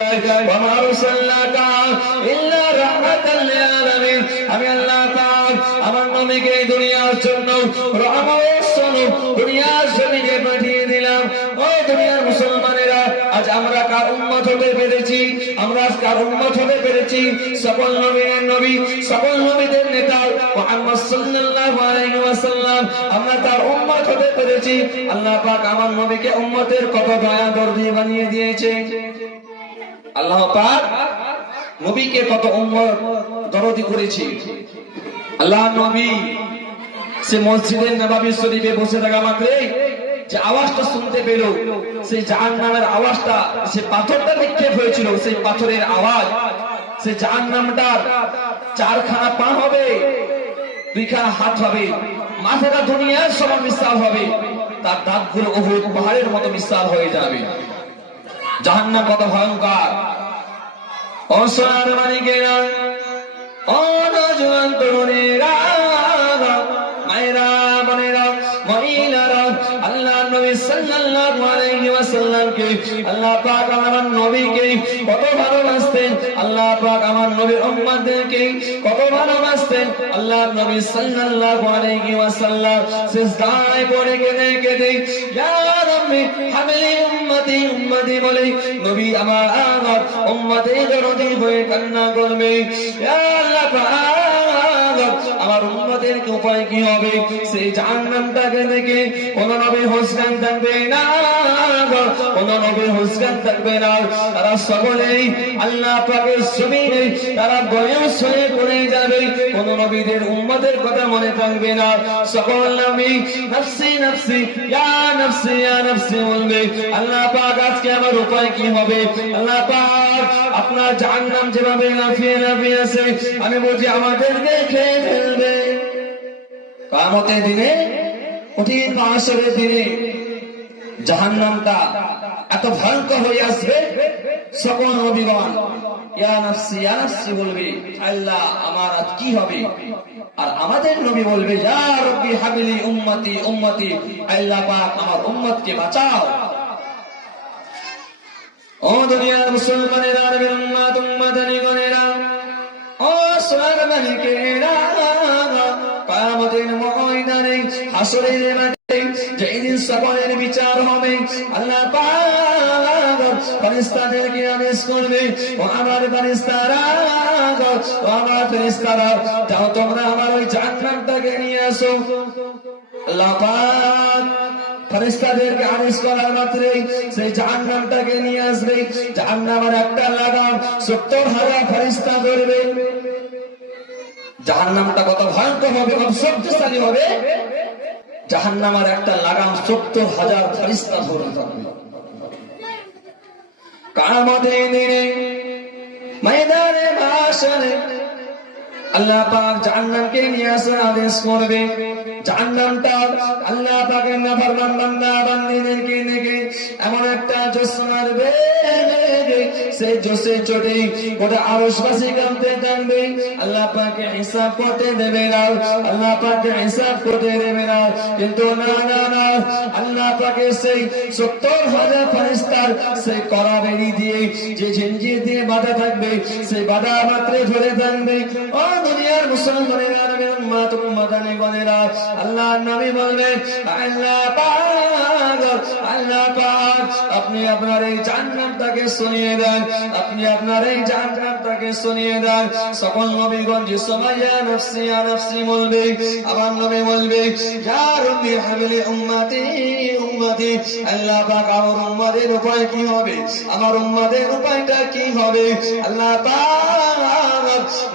وما أرسلناك إلا رحمة للعالمين আমি আল্লাহ পাক আমার নবীকে দুনিয়ার জন্য রহমতের স্বরূপ দুনিয়ার জমিনে পাঠিয়ে দিলাম। ও দুনিয়ার মুসলমানেরা, আজ আমরা কার উম্মত হতে পেরেছি? আমরা কার উম্মত হতে পেরেছি? সকল নবীর নবী, সকল নবীদের নেতা মুহাম্মদ সাল্লাল্লাহু আলাইহি ওয়াসাল্লাম, আমরা তার উম্মত হতে পেরেছি। আল্লাহ পাক আমার নবীকে উম্মতের কত দয়া দরদি বানিয়ে দিয়েছে। আল্লাহ পাক নবীকে কত উম্মত দরদি করেছে। আল্লাহ নবী সে মসজিদের নববী শরীফে বসে থাকা মাত্রই যে আওয়াজটা শুনতে পেল, সেই জাহান্নামের আওয়াজটা, সে পাথরটা নিক্ষেপ হয়েছিল, সেই পাথরের আওয়াজ, সেই জাহান্নামটার চারখানা পা হবে, দুইখানা হাত হবে, মাথাটা দুনিয়ার সমান বিশাল হবে, তার দাঁতগুলো উহুদ পাহাড়ের মতো বিশাল হয়ে যাবে। জাহান্নাম কত ভয়ঙ্কর! ও সোনার মানিকেরা, ও নওজোয়ান তরুণেরা, মায়েরা, বোনেরা, মহিলারা, আল্লাহ নবী সাল্লাল্লাহু আলাইহি ওয়াসাল্লামকে আল্লাহ পাক আমার নবীকে কত ভালোবাসতেন। আল্লাহ পাক আমার নবীর উম্মতদেরকে কত ভালোবাসতেন। আল্লাহ নবী সাল্লাল্লাহু আলাইহি ওয়াসাল্লাম সিজদায় পড়ে কেঁদে কেঁদে ইয়া রাব্বি হাবলি উম্মতি উম্মতি বলে নবী আমার উম্মতের দরদি হয়ে কান্না করবে। ইয়া আল্লাহ পাক আমার উম্মতের কি উপায় কি হবে? সেই জাহান্নামটাকে দেখে কোন নবী হোসগান থাকবে না, কোন নবী হোসগান থাকবে না। তারা সকলেই আল্লাহ পাকের জমিনে তারা বয়স হয়ে পড়ে যাবে। কোন নবীদের উম্মতের কথা মনে থাকবে না। সকল নবী নফসি নফসি ইয়া নফসি ইয়া নফসি বলবে। আল্লাহ পাক আজকে আমার উপায় কি হবে? আল্লাহ পাক আপনার জাহান্নাম যেভাবে লাফিয়ে লাফিয়ে আছে, আমি বলছি আমাদেরকে খেয়ে ফেলবে। কিয়ামতের দিনে, কঠিন মাহশরের দিনে জাহান্নামটা এত ভয়ঙ্কর হয়ে আসবে, সকল নবীগণ ইয়া নাফসি বলবে, আল্লাহ আমার আজ কি হবে? আর আমাদের নবী বলবে ইয়া রাব্বি হাবলি উম্মতি উম্মতি, আল্লাহ পাক আমার উম্মতকে বাঁচাও। ও দুনিয়ার মুসলমানেরা, নবীর উম্মত উম্মতানিগণেরা, ও সোনার মানিকেরা, কিয়ামতের ময়দানে হাসরের মাঠে যেদিন সকলের বিচার হবে, আল্লাহ পাক ফেরেশতাদেরকে আদেশ করবে, ও আমার ফেরেশতারা, ও আমার ফেরেশতারা, যাও তোমরা আমার ওই জাহান্নামটাকে নিয়ে আসো। আল্লাহ পাক ফেরেশতাদেরকে আদেশ করার মাত্রই সেই জাহান্নামটাকে নিয়ে আসবে। জাহান্নামের একটা লাগাম 70,000 ফেরেশতা ধরবে। জাহান্নামটা কত ভয়ঙ্কর হবে, কত শক্তিশালী হবে! জাহান্নামের একটা লাগাম 70,000 ফেরেশতা ধরে থাকবে। কিয়ামতের দিনে ময়দানে মাহশরে আল্লাহ পাক জাহান্নামকে নিয়ে আসার আদেশ করবে। জাহান্নামটা আল্লাহ পাকের নাফরমান বান্দা বান্দীদেরকে দেখে এমন একটা জোশ মারবে, সেই জোশে চোটে গোটা আরশবাসী কাঁপতে থাকবে। আল্লাহ পাকে হিসাব করতে দেবে না, আল্লাহ পাকে হিসাব করতে দেবে না। কিন্তু না না না, আল্লাহ পাকে সেই 70,000 ফেরেশতার সেই কড়া বেড়ি দিয়ে, যে ঝিঞ্জির দিয়ে বাঁধা থাকবে, সেই বাঁধা মাত্রে ধরে থাকবে। ও দুনিয়ার মুসলমানেরা, নবীর উম্মত উম্মতানিগণেরা, আল্লাহ নবী বলবেন আল্লাহ পাক, আল্লাহ পাক আপনি আপনার এই জাহান্নামটাকে শুনিয়ে দেন, আপনি আপনার এই জাহান্নামটাকে শুনিয়ে দেন। সকল নবীগণ যে সময় ইয়া নাফসি ইয়া নাফসি বলবে, আমার নবী বলবে ইয়া রাব্বি হাবলি উম্মতি উম্মতি, আল্লাহ পাক আমার উম্মতের উপায় কি হবে? আমার উম্মতের উপায়টা কি হবে? আল্লাহ পাক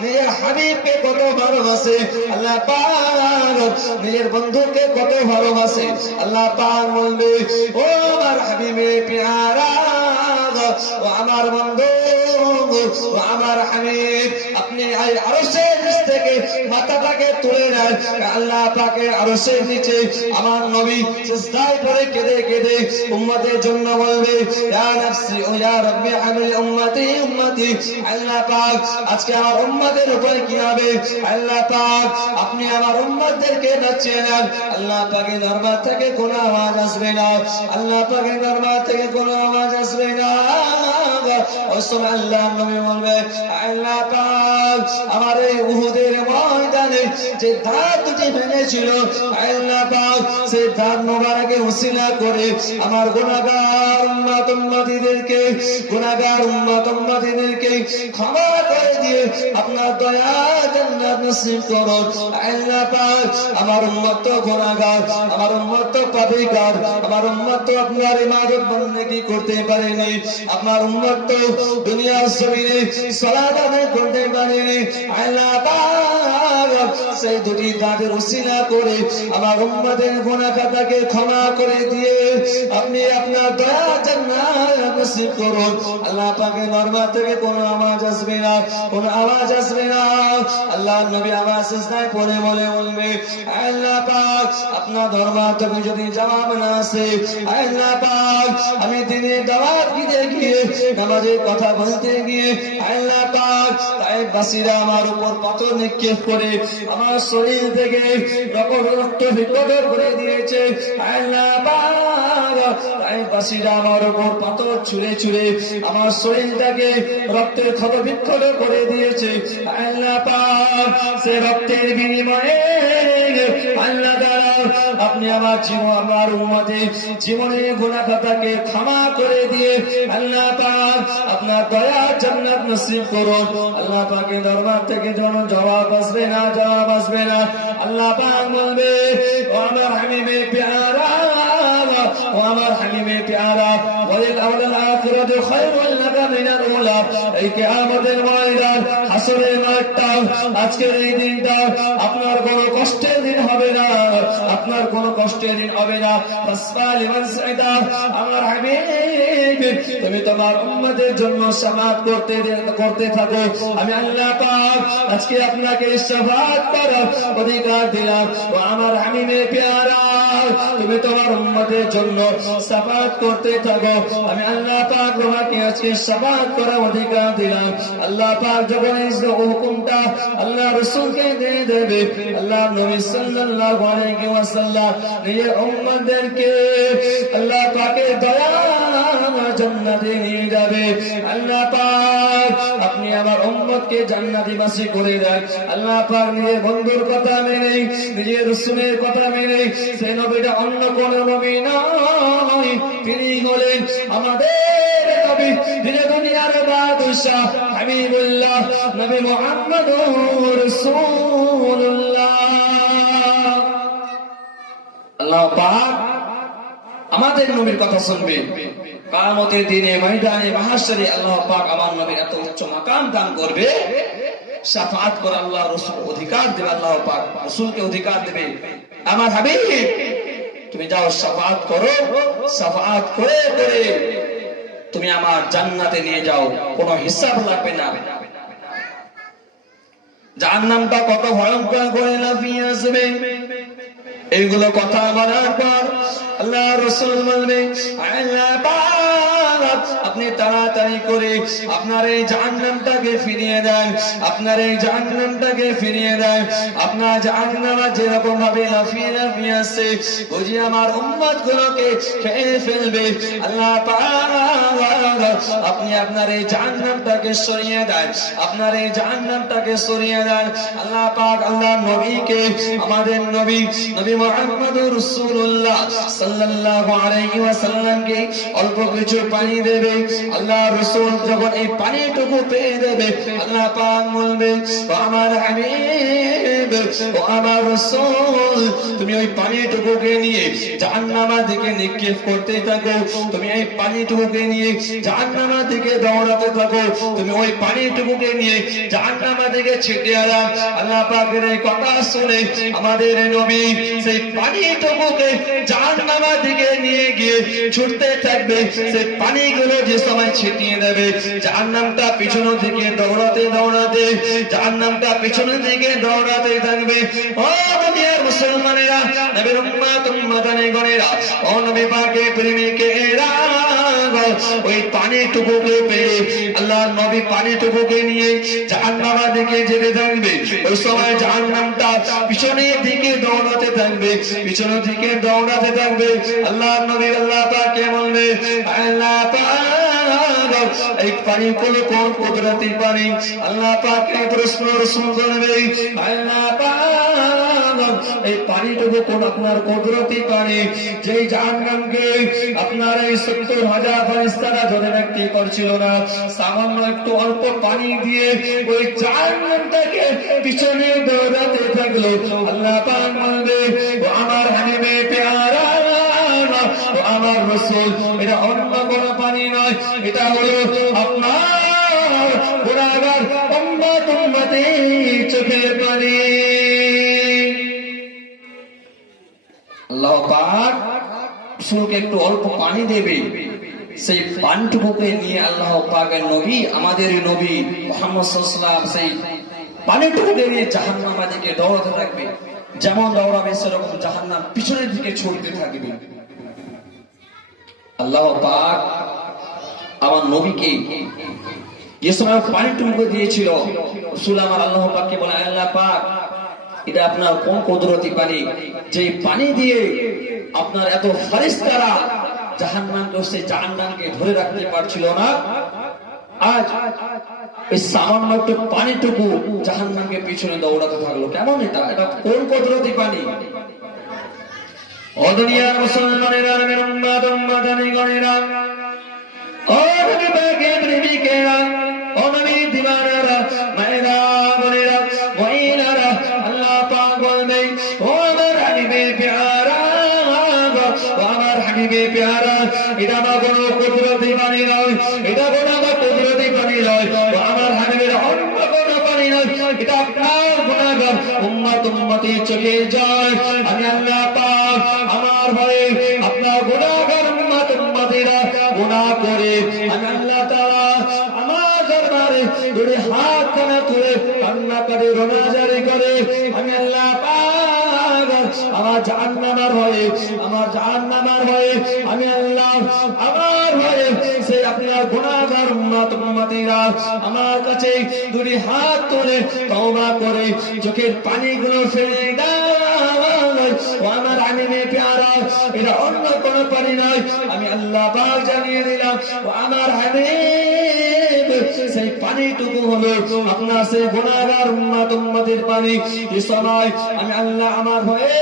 নিজের হাবিবকে কত ভালোবাসে, আল্লাহ পাক নিজের বন্ধুকে কত ভালোবাসে। আল্লাহ পাক বলবে ও আমার হাবিবে প্যারা, ও আমার বন্ধু, ও আমার হাবিব, আপনি এই আরশের নিচ থেকে মাথাটাকে তুলে নেন। আল্লাহ পাকের আরশের নিচে আমার নবী সিজদায় পড়ে কেঁদে কেঁদে উম্মতের জন্য বলবে ইয়া নাফসি ও ইয়া রাব্বি হাবলি উম্মতি উম্মতি। আল্লাহ পাক আজকে আমার উম্মতের উপরে কি হবে? আল্লাহ পাক আপনি আমার উম্মতদেরকে বাঁচিয়ে নেন। আল্লাহ পাকের দরবার থেকে কোনো আওয়াজ আসবে না, আল্লাহ পাকের দরবার থেকে কোনো আওয়াজ আসবে না। ওই সময় আল্লাহ নবী বলবে আল্লাহ পাক আমার এই উহুদের ময়দানে যে দাঁত দুটি ভেঙেছিল আল্লাহ পাক সেই দাঁত মোবারকে উসিলা করে আমার গুনাহগার উম্মত উম্মতিদেরকে ক্ষমা করে দিয়ে আপনার দয়া জান্নাত নসিব করুন আল্লাহ পাক আমার উম্মত তো গুনাহগার আমার উম্মত তো পাপীকার আমার উম্মত তো আপনার ইবাদত বন্দেগী করতে পারেনি আপনার উম্মত তো দুনিয়ার জমিনে সালাত আদায় করতে পারেনি আল্লাহ পাক সেই দুটি দাঁতের উসিলা করে আমার উম্মতের গুনাহ খাতাকে ক্ষমা করে দিয়ে আপনি আপনার দয়া জান্নাত নসিব করুন আল্লাহ পাকের দরবার থেকে কোনো আওয়াজ আসবে না আল্লাহ নবী আওয়াজ সিজদায় পড়ে বলবে আল্লাহ পাক আপনার দরবার থেকে যদি জবাব না আসে আল্লাহ পাক আমি দিনের দাওয়াত দিতে গিয়ে নামাজের কথা বলতে গিয়ে আল্লাহ পাক তায়েফবাসীরা আমার উপর পাথর নিক্ষেপ করে আমার শরীর থেকে রক্ত বিকট করে দিয়েছে আল্লাহ পাক তায়েফবাসীরা আমার উপর পাথর ছুঁড়ে আমার শরীরটাকে রক্তের ক্ষত বিক্ষত করে দিয়েছে আল্লাহ পাক সে রক্তের বিনিময়ে আল্লাহ তাআলা আপনি আমার উম্মতের জীবনের গুনাহ খাতাকে ক্ষমা করে দিয়ে আল্লাহ পাক আপনার দয়া জান্নাত নসিব করুন আল্লাহ পাকের দরবার থেকে যেন জবাব আসবে না আল্লাহ পাক বলবে ও আমার হাবিবে প্যারা ওয়ালিল আখিরাতু খায়রুল লাকা মিনাল উলা এই কিয়ামতের ময়দান হাসরের মাঠটা আজকের এই দিনটা আপনার কোনো কষ্টের দিন হবে না ফাসফালিমান সাইদা আমার হাবিব তুমি তোমার উম্মতের জন্য শাফাআত করতে থাকো আমি আল্লাহ পাক আজকে আপনাকে শাফাআত করার অধিকার দিলাম ও আমার হাবিবে প্যারা তুমি তোমার উম্মতের জন্য শাফাআত করতে থাকো আমি আল্লাহ পাক তোমাকে আজকে শাফাআত করার অধিকার দিলাম আল্লাহ পাক যখন এই হুকুমটা আল্লাহ রাসূলকে দিয়ে দেবে আল্লাহ নবী সাল্লাল্লাহু আলাইহি ওয়াসাল্লাম নিজের উম্মতদেরকে আল্লাহ পাকের দয়া জান্নাতে নিয়ে যাবে আল্লাহ পাক আপনি আমার উম্মতকে জান্নাতীবাসী করে দেন আল্লাহ পাক নিজের বন্ধুর কথা মেনে নিজের রাসূলের কথা মেনে সেই নবীটা অন্য কোন নবী নয় তিনি হলেন আমাদের নবী যিনি দুনিয়ার বাদশা হাবিবুল্লাহ নবী মুহাম্মদুর রাসূলুল্লাহ আল্লাহ পাক আমাদের নবীর কথা শুনবে কিয়ামতের দিনে ময়দানে মাহশরে আল্লাহ পাক আমার নবীর এত উচ্চ মাকাম দান করবে শাফাআত করে আল্লাহ রাসূল অধিকার দেবে আল্লাহ পাক রাসূলকে অধিকার দেবে আমার হাবিব তুমি যাও শাফাআত করে তুমি আমার জান্নাতে নিয়ে যাও কোনো হিসাব লাগবে না জাহান্নামটা কত ভয়ঙ্কর করে লাফিয়ে আসবে এইগুলো কথা বলার পর আল্লাহ রাসূল বলবেন আল্লাহ পাক আপনি তাড়াতাড়ি করে আপনার এই জাহান্নামটাকে ফিরিয়ে দেন আপনার জাহান্নাম যেরকম ভাবে লাফিয়ে আসছে বুঝি আমার উম্মত গুলোকে খেয়ে ফেলবে আল্লাহ পাক আপনি আপনার এই জাহান্নামটাকে সরিয়ে দেন আল্লাহ পাক আল্লাহ নবীকে আমাদের নবী মুহাম্মদুর রাসূলুল্লাহ সাল্লাল্লাহু আলাইহি ওয়াসাল্লামকে অল্প কিছু পানি দেবে আল্লাহ রাসূল যখন এই পানিটুকু পেয়ে দেবে আল্লাহ পাক বলবে ও আমার হাবিব ও আমার রাসূল তুমি ওই পানিটুকুকে নিয়ে জাহান্নামের দিকে নিক্ষেপ করতে থাকো তুমি এই পানিটুকুকে নিয়ে জাহান্নামের দিকে দৌড়াতে থাকো তুমি ওই পানিটুকুকে নিয়ে জাহান্নামের দিকে ছিটিয়ে দাও আল্লাহ পাকের এই কথা শুনে আমাদের নবী সেই পানিটুকুকে জাহান্নামের দিকে নিয়ে গিয়ে ছুটতে থাকবে সেই পানিগুলো যে সময় ছিটিয়ে দেবে জাহান্নামটা পিছনের দিকে দৌড়াতে থাকবে ও দুনিয়ার মুসলমানেরা নবীর উম্মত-গণেরা ও নবী পাকের প্রেমিকেরা ওই পানিটুকুকে পেয়ে আল্লাহ নবী পানিটুকুকে নিয়ে জাহান্নামের দিকে যেতে থাকবে ওই সময় জাহান্নামটা পিছনের দিকে দৌড়াতে থাকবে আল্লাহ নবী আল্লাহ পাক কে বলবে আল্লাহ পাক এই পানি কোন কোন কুদরতি পানি আল্লাহ পাক এই প্রশ্ন রাসূল করবে আল্লাহ পাক এই পানিটুকু কোন আপনার কুদরতি পানি যেই জাহান্নামকে আপনার এই 70,000 ফেরেশতারা ধরে রাখতে পারছিল না সামান্য একটু অল্প পানি দিয়ে ওই জাহান্নামটাকে পিছনে দৌড়াতে থাকলো আল্লাহ পাক বলবে ও আমার হাবিবে প্যারা ও আমার রাসূল এটা অন্য কোনো পানি নয় এটা হলো আপনার গুনাহগার উম্মত উম্মতি চোখের পানি আল্লাহ পাক রাসূলকে একটু অল্প পানি দেবে সেই পানিটুকুকে নিয়ে আল্লাহ পাকের নবী আমাদের নবী মুহাম্মদ সাল্লাল্লাহু আলাইহি ওয়াসাল্লাম সেই পানিটুকুকে নিয়ে জাহান্নামের দিকে দৌড়াতে থাকবে যেমন দৌড়াবে সেরকম জাহান্নাম পিছনের দিকে ছুটতে থাকবে আল্লাহ পাক আমার নবীকে যে সময় পানিটুকু দিয়েছিল রাসূল আমার আল্লাহ পাককে বলে আল্লাহ পাক এটা আপনার কোন কুদরতি পানি যে পানি দিয়ে আপনার এত ফেরেশতারা জাহান্নামকে সেই জাহান্নামকে ধরে রাখতে পারছিল না আজ এই সামান্য একটু পানিটুকু জাহান্নামকে পিছনে দৌড়াতে থাকলো কেমন এটা এটা কোন কুদরতি পানি ও দুনিয়ার মুসলমানেরা মেরে উম্মত উম্মতানি গণেরা ও নবী পাকের প্রেমিকেরা ও নবী দিওয়ানারা মায়েরা বোনেরা মহিলারা আল্লাহ পাক বলবে ও আমার হাবিবে প্যারা ও আমার হাবিবে প্যারা এটা না কোনো কুদরতি পানি নয় এটা কোনো আমার কুদরতি পানি নয় ও আমার হাবিবের অন্য কোনো পানি নয় এটা আপনার গুনাহগার উম্মত উম্মতি চোখের জল আমি আল্লাহ পাক আমার ভয়ে আপনার গুনাহগার উম্মত উম্মতিরা গুনাহ করে আমি আল্লাহ তাআলা আমার দরবারে দুই হাত কানা তুলে কান্না করে রোনাজারি করে আমি আল্লাহ পাক আমার জাহান্নামের ভয়ে আমি আল্লাহ আমার ভয়ে সেই আপনার গুনাহগার উম্মত উম্মতিরা আমার কাছে দুই হাত তুলে তওবা করে চোখের পানিগুলো ফেলে দাও ও আমার হাবিবে প্যারা এটা অন্য কোনো পানি নয় আমি আল্লাহ পাক জানিয়ে দিলাম ও আমার হাবিব সেই পানিটুকু হলো আপনার সেই গুনাহগার উম্মত উম্মতের পানি এই সময় আমি আল্লাহ আমার ভয়ে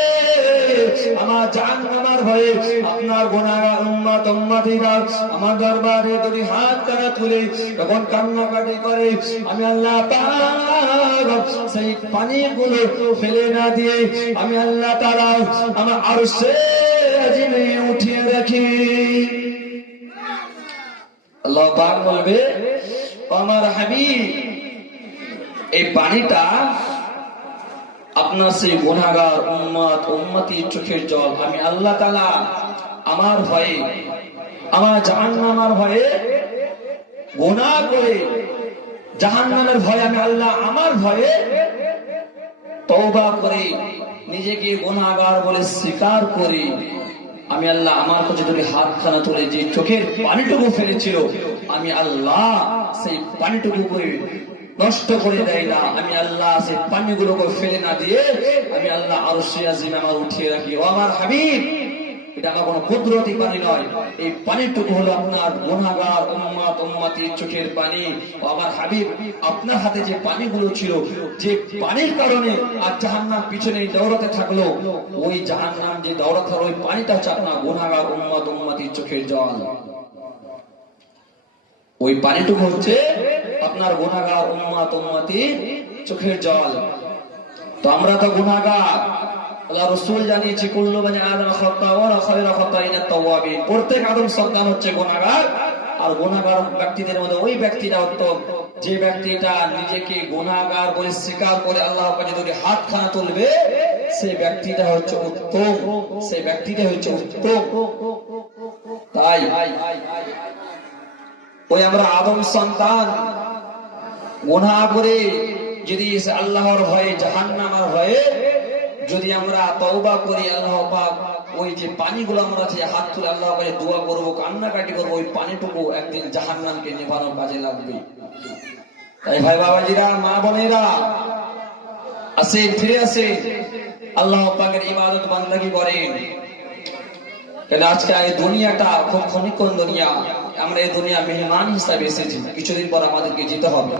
আমার জাহান্নামের ভয়ে আপনার গুনাহগার উম্মত উম্মতিরা আমার দরবারে দুই হাত কানা তুলে তখন কান্নাকাটি করে আমি আল্লাহ পাক সেই পানিগুলো ফেলে না দিয়ে আমি আল্লাহ তাআলা আমার আরশে আজিমে উঠিয়ে রাখি আল্লাহ পাক বলবে আমার হাবিব এই পানিটা আপনার সেই গুনাহগার উম্মত উম্মতি চোখের জল আমি আল্লাহ তাআলা আমার ভয়ে আমার জাহান্নামের ভয়ে গুনাহ করে জাহান্নামের ভয়ে আমি আল্লাহ আমার ভয়ে তওবা করে নিজেকে গুনাহগার বলে স্বীকার করে আমি আল্লাহ আমার কাছে যদি হাতখানা তুলে যে চোখের পানিটুকু ফেলেছিল আমি আল্লাহ সেই পানিটুকু করে নষ্ট করে দেয় না আমি আল্লাহ সেই পানিগুলোকে ফেলে না দিয়ে আমি আল্লাহ আরশে আজিম আমার উঠিয়ে রাখি ও আমার হাবিব এটা আমার কোনো কুদরতি পানি নয় এই পানিটুকু হলো আপনার গুনাহগার উম্মত উম্মতির চোখের পানি ও আমার হাবিব আপনার হাতে যে পানিগুলো ছিল যে পানির কারণে আর জাহান্নাম পিছনে দৌড়াতে থাকলো ওই জাহান্নাম যে দৌড়াতে থাকলো ওই পানিটা হচ্ছে আপনার গুনাহগার উম্মত উম্মতির চোখের জল ওই পানিটুকু হচ্ছে আপনার গুনাহগার উম্মত উম্মতির চোখের জল তো আমরা তো গুনাহগার আল্লাহ রাসূল জানিয়েছে কুল্লু বনি আদম খাতা ওয়া খায়রু খাতাইনাত তাওয়াবিন প্রত্যেক আদম সন্তান হচ্ছে গুনাহগার আর গুনাহগার ব্যক্তিদের মধ্যে ওই ব্যক্তিটা উত্তম যে ব্যক্তিটা নিজেকে গুনাহগার বলে স্বীকার করে আল্লাহর কাছে যদি হাতখানা তুলবে সেই ব্যক্তিটা হচ্ছে উত্তম তাই ওই আমরা আদম সন্তান গুনাহ করে যদি আল্লাহর ভয়ে জাহান্নামের ভয়ে যদি আমরা তওবা করি আল্লাহ পাক ওই যে পানিগুলো আমরা যে হাত তুলে আল্লাহর কাছে দোয়া করব কান্নাকাটি করব ওই পানিটুকু একদিন জাহান্নামকে নিভানোর কাজে লাগবে তাই ভাই বাবাজিরা মা বোনেরা আসেন ফিরে আসেন আল্লাহ পাকের ইবাদত বান্দাগি করেন কারণ আজকে এই দুনিয়াটা খুব ক্ষণিকক্ষণ দুনিয়া আমরা এই দুনিয়া মেহমান হিসাবে এসেছি, কিছুদিন পর আমাদেরকে যেতে হবে।